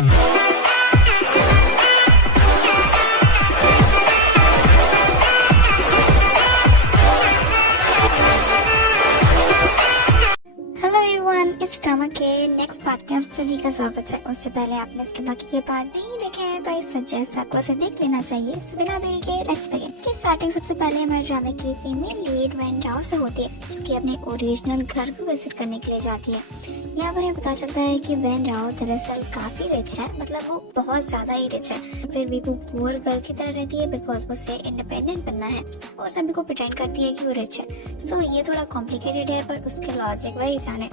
इस ड्रामा के next part में आप सभी का स्वागत है। उससे पहले आपने इसके बाकी के पार्ट नहीं देखे हैं तो इस सजेस्ट आपको उसे देख लेना चाहिए। So, बिना देरी के लेट्स बिगिन। इसकी स्टार्टिंग सबसे पहले हमारे ड्रामे की फीमेल लीड वैन राव से होती है, जो कि अपने ओरिजिनल घर को विजिट करने के लिए जाती है। यहाँ पर ये पता चलता है कि वैन राव दरअसल काफी रिच है, मतलब वो बहुत ज्यादा ही रिच है, फिर भी वो पुअर गर्ल की तरह रहती है बिकॉज उसे इंडिपेंडेंट बनना है। वो सभी को प्रिटेंड करती है कि वो रिच है। सो ये थोड़ा कॉम्प्लिकेटेड है, पर उसके लॉजिक वही जाने।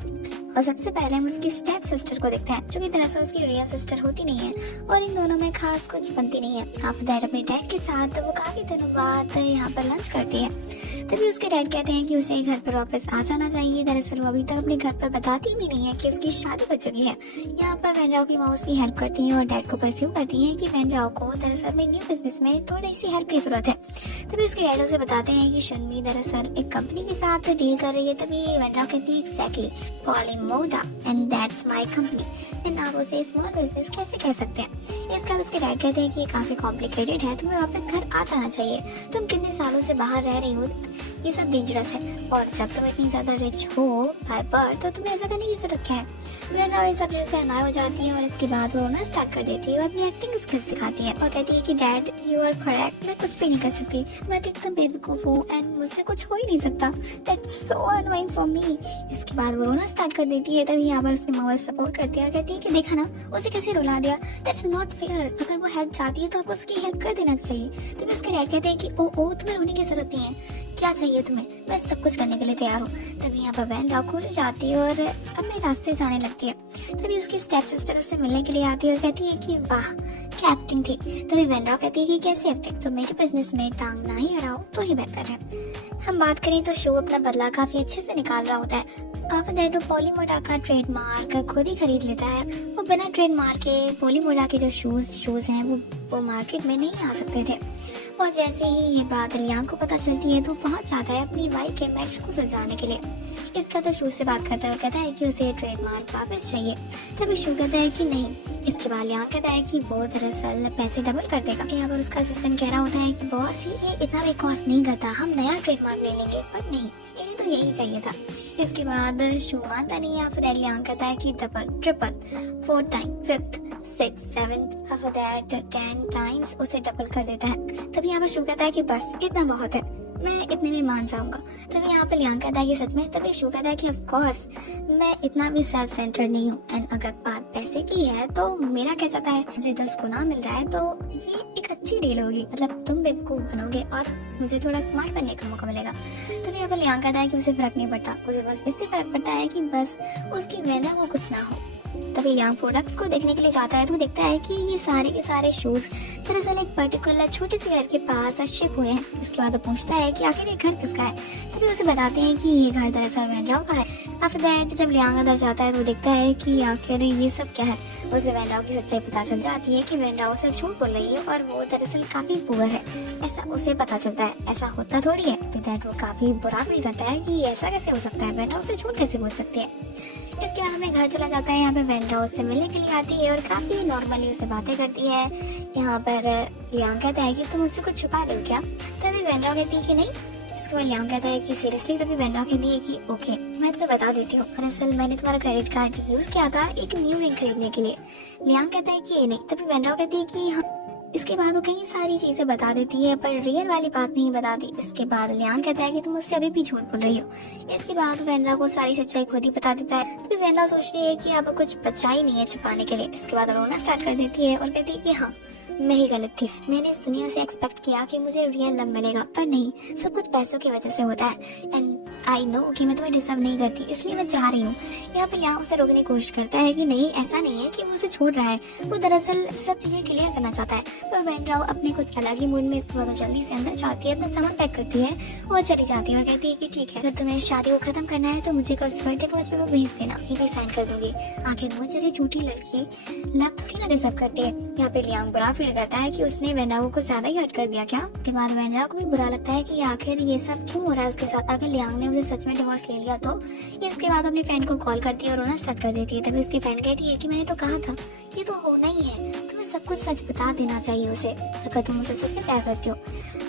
और सबसे पहले हम उसकी स्टेप सिस्टर को देखते हैं, जो कि दरअसल उसकी रियल सिस्टर होती नहीं है और इन दोनों में खास कुछ बनती नहीं है। आफ्टर दैट अपने डैड के साथ वो काफी दिनों बाद यहाँ पर लंच करती है। तभी उसके डैड कहते हैं कि उसे घर पर वापस आ जाना चाहिए। दरअसल वो अभी तक अपने घर पर बताती भी नहीं है कि उसकी शादी हो चुकी है। यहाँ पर वैन राव की माँ उसकी हेल्प करती है और डैड को परस्यू करती है कि वैन राव को दरअसल में न्यू बिजनेस में थोड़ी सी हेल्प की जरूरत है। तभी उसके डैड उसे बताते हैं कि शन्वी दरअसल एक कंपनी के साथ डील कर रही है। तभी वैन राव कहती है exactly Polimoda and that's my company, and आप उसे स्मॉल बिजनेस कैसे कह सकते हैं। इसका उसके डैड कहते हैं कि ये काफी कॉम्प्लिकेटेड है, तुम्हें वापस घर आ जाना चाहिए। तुम कितने सालों से बाहर रह रही हो, ये सब डेंजरस है, और जब तुम इतनी ज्यादा रिच हो बाय बर्थ तो तुम्हें ऐसा करने की जरूरत क्या है। वैन राव इन सब चीजों से अनाय हो जाती है और इसके बाद वो रोना स्टार्ट कर देती है और अपनी एक्टिंग स्किल्स दिखाती है और कहती है कि डैड यू आर करेक्ट, मैं कुछ भी नहीं कर सकती, मैं तो एकदम बेवकूफ हूँ एंड मुझसे कुछ हो ही नहीं सकता, that's so annoying for me. इसके बाद वो रोना स्टार्ट कर देती है। तभी यहाँ पर उसकी माँ सपोर्ट करती है और कहती है कि देखा ना उसे कैसे रुला दिया, दैट्स नॉट फेयर, अगर वो हेल्प चाहती है तो आपको उसकी हेल्प कर देना चाहिए। तभी उसके डैड कहते हैं कि ओ तुम्हें रोने की जरूरत नहीं है, क्या चाहिए तुम्हें, मैं सब कुछ करने के लिए तैयार हूँ। तभी यहाँ पर वैन राव खुद जाती है और अपने रास्ते जाने लगती है। तभी उसकी स्टेप सिस्टर उससे मिलने के लिए आती है और कहती है कि वाह क्या एक्टिंग थी। तभी वैन राव कहती है कि कैसी एक्टिंग, तो मेरे बिजनेस में टांग ना ही अड़ाओ तो ही बेहतर है। हम बात करें तो शो अपना बदला काफी अच्छे से निकाल रहा होता है। आफ्टर दैट वो पॉलीमोडा का ट्रेडमार्क खुद ही खरीद लेता है। वो बिना ट्रेडमार्क के पॉलीमोडा के जो शूज हैं वो मार्केट में नहीं आ सकते थे। और जैसे ही ये बात लियांग को पता चलती है तो पहुंच जाता है अपनी वाइफ के मैच को सजाने के लिए। इसका तो शू से बात करता है और कहता है कि उसे ट्रेडमार्क वापस चाहिए। तभी शू कहता है कि नहीं। इसके बाद लियांग कहता है कि वो दरअसल पैसे डबल कर देगा। यहाँ पर उसका असिस्टेंट कह रहा होता है कि बॉस ये इतना भी कॉस्ट नहीं करता, हम नया ट्रेडमार्क ले लेंगे, पर नहीं इन्हें तो यही चाहिए था। इसके बाद शू मानता नहीं। आफ्टर दैट लियांग कहता है कि double triple 4 time 5th 6th 7th after that 10 times उसे डबल कर देता है। तभी यहाँ पर शू कहता है कि बस इतना बहुत है, मैं इतने में मान जाऊंगा। तभी यहाँ पे लियांग कहता है कि सच में। तभी शू कहता है कि ऑफ कोर्स मैं इतना भी सेल्फ सेंटर्ड नहीं हूँ, एंड अगर बात पैसे की है तो मेरा क्या चाहता है, मुझे 10 गुना मिल रहा है तो ये एक अच्छी डील होगी, मतलब तुम बेवकूफ बनोगे और मुझे थोड़ा स्मार्ट बनने का मौका मिलेगा। तभी यहाँ पर लियांग कहता है कि उसे फर्क नहीं पड़ता, उसे बस इससे फर्क पड़ता है कि बस उसकी वैन वो कुछ ना हो। तभी लियांग प्रोडक्ट्स को देखने के लिए जाता है तो देखता है कि ये सारे के सारे शूज दरअसल एक पर्टिकुलर छोटे से घर के पास शिप हुए हैं। इसके बाद वो पूछता है कि आखिर ये घर किसका है। तभी उसे बताते हैं कि ये घर दरअसल वैन राव का है। आफ्टर दैट जब लियांग अंदर जाता है तो देखता है कि आखिर ये सब क्या है। उसे वैन राव की सच्चाई पता चल जाती है कि वैन राव उसे झूठ बोल रही है और वो दरअसल काफी पुअर है, ऐसा उसे पता चलता है। ऐसा होता थोड़ी है। दैट वो काफी बुरा फील करता है कि ऐसा कैसे हो सकता है, वैन राव उसे झूठ कैसे बोल सकती है। इसके बाद हमें घर चला जाता है। यहाँ पे वैन राव उससे मिलने के लिए आती है और काफी नॉर्मली उससे बातें करती है। यहाँ पर लियांग कहता है कि तुम मुझसे कुछ छुपा रहे हो क्या। तभी वैन राव कहती है कि नहीं। इसके बाद लियांग कहता है कि सीरियसली। तभी वैन राव कहती है कि ओके मैं तुम्हें बता देती हूँ, दरअसल मैंने तुम्हारा क्रेडिट कार्ड यूज किया था एक न्यू रिंग खरीदने के लिए। लियांग कहता है कि ये नहीं। तभी वैन राव कहती है कि हाँ। इसके बाद वो कई सारी चीजें बता देती है पर रियल वाली बात नहीं बताती। इसके बाद लियांग कहता है कि तुम मुझसे अभी भी झूठ बोल रही हो। इसके बाद वैन राव को सारी सच्चाई खुद ही बता देता है। तो वैन राव सोचती है कि अब कुछ बचा ही नहीं है छुपाने के लिए। इसके बाद रोना स्टार्ट कर देती है और कहती है कि हाँ मैं ही गलत थी, मैंने इस दुनिया से एक्सपेक्ट किया कि मुझे रियल लव मिलेगा, पर नहीं, सब कुछ पैसों की वजह से होता है एंड आई नो कि मैं तुम्हें डिजर्व नहीं करती, इसलिए मैं चाह रही हूँ। यहाँ पे लियांग उसे रोकने की कोशिश करता है कि नहीं ऐसा नहीं है कि वो उसे छोड़ रहा है, वो दरअसल सब चीजें क्लियर करना चाहता है। पर वैन राव अपने कुछ अलग ही मूड में इस वक्त जल्दी से अंदर जाती है, अपना सामान पैक करती है और चली जाती है और कहती है कि ठीक है, अगर तुम्हें शादी को खत्म करना है तो मुझे कल डिवोर्स पेपर भेज देना, ये भी साइन कर दूंगी। आखिर मुझे जैसी झूठी लड़की लव थोड़ी ना डिजर्व करती है। यहाँ पे लियांग बुरा फील करता है कि उसने वैन राव को ज्यादा ही हर्ट कर दिया क्या। उसके बाद वैन राव को भी बुरा लगता है कि आखिर ये सब क्यों हो रहा है उसके साथ। अगर लियांग ने उसे सच में डिवोर्स ले लिया तो। इसके बाद अपने फ्रेंड को कॉल करती है और रोना स्टार्ट कर देती है। तभी उसकी फ्रेंड कहती है कि मैंने तो कहा था, ये तो होना ही कुछ सच बता देना चाहिए उसे, अगर तुम उसे सच में प्यार करती हो।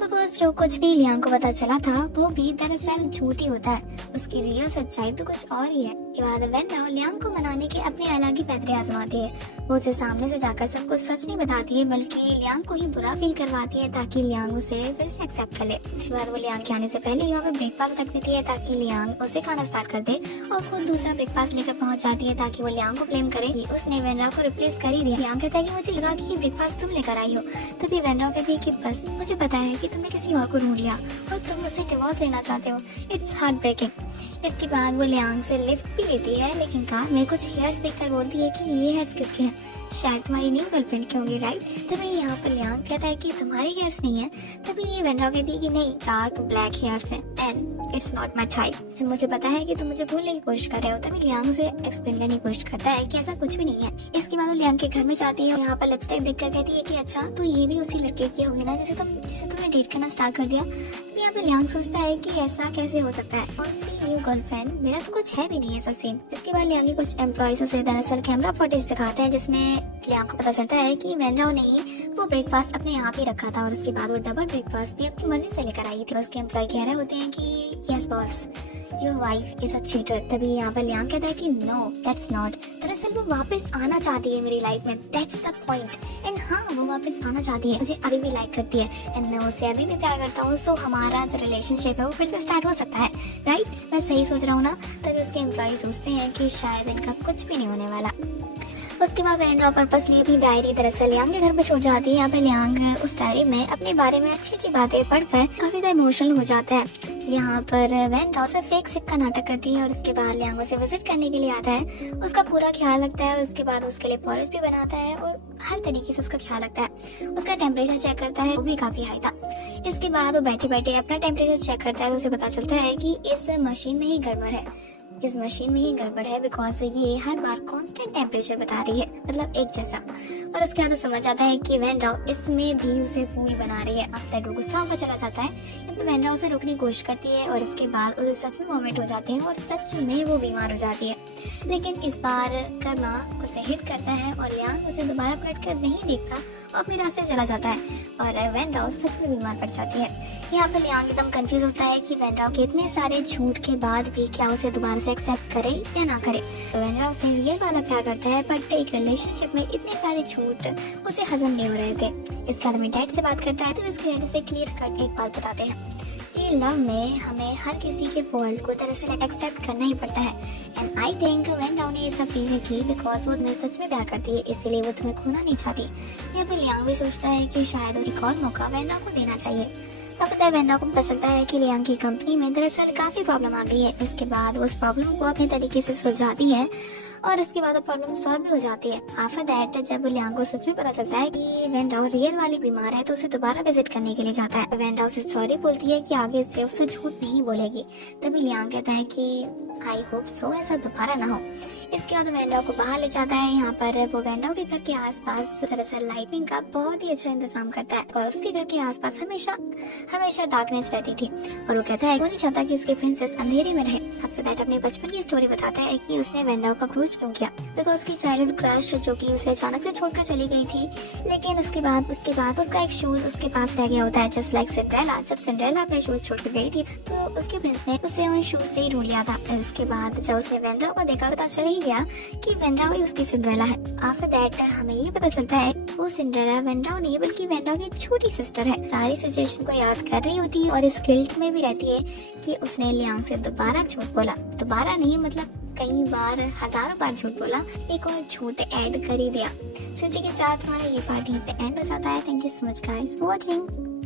बिकॉज जो कुछ भी लियांग को पता चला था वो भी दरअसल झूठ ही होता है, उसकी रियल सच्चाई तो कुछ और ही है। के बाद वेन राओ लियांग को मनाने के अपने अलग ही पैतरे आजमाती है। वो उसे सामने से जाकर सब कुछ सच नहीं बताती है, बल्कि लियांग को ही बुरा फील करवाती है ताकि लियांग उसे फिर से एक्सेप्ट कर ले। उसके बाद वो लियांग के आने से पहले यहाँ पे ब्रेकफास्ट रख देती है ताकि लियांग उसे खाना स्टार्ट कर दे, और खुद दूसरा ब्रेकफास्ट लेकर पहुंच जाती है ताकि वो लियांग को ब्लेम करे कि उसने वेन राओ को रिप्लेस कर ही दिया। लियांग कहता है कि मुझे लगा कि ब्रेकफास्ट तुम लेकर आई हो। तभी वेन राओ कहती है कि बस मुझे पता है कि तुमने किसी और को ढूंढ लिया और तुम मुझसे डिवोर्स लेना चाहते हो। It's heart breaking. इसके बाद वो लियांग से लिफ्ट भी लेती है, लेकिन कार में कुछ हेयर्स देखकर बोलती है कि ये हेयर्स किसके हैं, शायद तुम्हारी न्यू गर्लफ्रेंड के होंगे, राइट। तभी यहाँ पर लियांग कहता है कि तुम्हारे हेयर्स नहीं है। तभी वेन राओ कहती है कि नहीं, डार्क ब्लैक हेयर्स हैं and it's not my type, and मुझे पता है कि तुम मुझे भूलने की कोशिश कर रहे हो। तभी लियांग से एक्सप्लेन करने की कोशिश करता है कि ऐसा कुछ भी नहीं है। इसके बाद वो लियांग के घर में जाती है, यहाँ पर लिपस्टिक देखकर कहती है कि अच्छा तो ये भी उसी लड़के की होगी ना जिसे तुमने डेट करना स्टार्ट कर दिया। तो यहाँ पर लियांग सोचता है कि ऐसा कैसे हो सकता है, कौन सी न्यू गर्लफ्रेंड, मेरा तो कुछ है भी नहीं ऐसा सीन। इसके बाद लियांग के कुछ एम्प्लॉइज उसे दरअसल कैमरा फुटेज दिखाते हैं जिसमें लियांग को पता चलता है कि वेन राओ ने ही वो ब्रेकफास्ट अपने यहाँ पे रखा था, और उसके बाद वो डबल ब्रेकफास्ट भी अपनी मर्जी से लेकर आई थी। उसके एम्प्लॉय कह रहे होते हैं कि yes boss, your wife is a cheater. तभी यहाँ पर लियांग कहता है कि नो दैट्स नॉट, दरअसल वो वापस आना चाहती है मेरी लाइफ में, दैट्स द पॉइंट। एंड हाँ, वो वापस आना चाहती है, मुझे अभी भी लाइक करती है एंड मैं उसे अभी भी प्यार करता हूँ, सो हमारा जो रिलेशनशिप है वो फिर से स्टार्ट हो सकता है, राइट। मैं सही सोच रहा हूँ ना। तभी उसके एम्प्लॉय सोचते हैं कि शायद इनका कुछ भी नहीं होने वाला। उसके बाद वेन राओ पर्पसली अपनी डायरी दरअसल लियांग के घर पे छोड़ जाती है। यहाँ पे लियांग उस डायरी में अपने बारे में अच्छी अच्छी बातें पढ़कर काफी ज्यादा इमोशनल हो जाता है। यहाँ पर वेन राओ से फेक सिक का नाटक करती है, और उसके बाद लियांग उसे विजिट करने के लिए आता है, उसका पूरा ख्याल रखता है। उसके बाद उसके लिए पॉरेज भी बनाता है और हर तरीके से उसका ख्याल रखता है। उसका टेम्परेचर चेक करता है, वो भी काफी हाई था। इसके बाद वो बैठे बैठे अपना टेम्परेचर चेक करता है, तो उसे पता चलता है कि इस मशीन में ही गड़बड़ है, इस मशीन में ही गड़बड़ है, बिकॉज ये हर बार कांस्टेंट टेम्परेचर बता रही है, मतलब एक जैसा। और उसके बाद समझ आता है कि वेन राओ इसमें भी उसे फूल बना रही है। आफ्टर वो गुस्सा होकर चला जाता है, तो वेन राओ उसे रोकने की कोशिश करती है, और इसके बाद उसे सच में वॉमिट हो जाते हैं और सच में वो बीमार हो जाती है। लेकिन इस बार कर्मा उसे हिट करता है और लियांग उसे दोबारा पलट कर नहीं देखता और अपने रास्ते चला जाता है, और वेन राओ सच में बीमार पड़ जाती है। यहाँ पर लियांग एकदम कंफ्यूज होता है कि वेन राओ के इतने सारे झूठ के बाद भी क्या उसे दोबारा एक्सेप्ट करे या ना करे। तो वेन राओ उसे रियल वाला प्यार करता है, बट एक रिलेशनशिप में इतने सारे झूठ उसे हजम नहीं हो रहे थे। इसके बाद में डैड से बात करता है, तो उसके डैड से क्लियर कट एक बात बताते हैं कि लव में हमें हर किसी के फॉल्ट को दरअसल एक्सेप्ट करना ही पड़ता है। एंड आई थिंक वेन राओ ने ये सब चीजें की बिकॉज वो तुम्हें सच में प्यार करती है, इसीलिए वो तुम्हें खोना नहीं चाहती। यहाँ पे लियांग भी सोचता है कि शायद उसे एक और मौका वेन राओ को देना चाहिए। अब वेन राओ को पता चलता है कि लियांग की कंपनी में दरअसल काफी प्रॉब्लम आ गई है। इसके बाद वो उस प्रॉब्लम को अपने तरीके से सुलझाती है, और इसके बाद प्रॉब्लम सॉल्व भी हो जाती है। आफ्टर दैट जब लियांग को सच में पता चलता है कि वेन राओ रियल वाली बीमार है, तो उसे दोबारा विजिट करने के लिए जाता है। वेन राओ से सॉरी बोलती है कि आगे से उसे झूठ नहीं बोलेगी। तभी लियांग कहता है कि आई होप सो ऐसा दोबारा ना हो। इसके बाद वेन राओ को बाहर ले जाता है। यहाँ पर वो वेन राओ के घर के आसपास दरअसल लाइटिंग का बहुत ही अच्छा इंतजाम करता है, और उसके घर के आसपास हमेशा डार्कनेस रहती थी, और वो कहता है वो नहीं चाहता कि उसकी प्रिंसेस अंधेरे में रहे। आफ्टर दैट अपने बचपन की स्टोरी बताता है कि उसने वेन राओ का अप्रोच क्यों किया, बिकॉज उसकी चाइल्डहुड क्रश जो कि उसे अचानक से छोड़कर चली गई थी। लेकिन उसके बाद उसका एक शूज उसके पास रह गया होता है, जस्ट लाइक सिंड्रेला। जब सिंड्रेला अपने शूज छोड़कर गई थी, तो उसके प्रिंस ने उसे उन शूज से ही ढूंढ लिया था। इसके बाद जब उसने वेन राओ को देखा, पता चल ही गया कि वेन राओ ही उसकी सिंड्रेला है। आफ्टर दैट हमें ये पता चलता है वो सिंड्रेला वेन राओ नहीं बल्कि वेन राओ की छोटी सिस्टर है। सारी सिचुएशन को याद कर रही होती है, और इस गिल्ट में भी रहती है कि उसने लियांग से दोबारा झूठ बोला। दोबारा नहीं, मतलब कई बार, हजारों बार झूठ बोला, एक और झूठ ऐड कर ही दिया। इसी के साथ हमारा ये पार्ट यहीं पे एंड हो जाता है। Thank you so much guys for watching.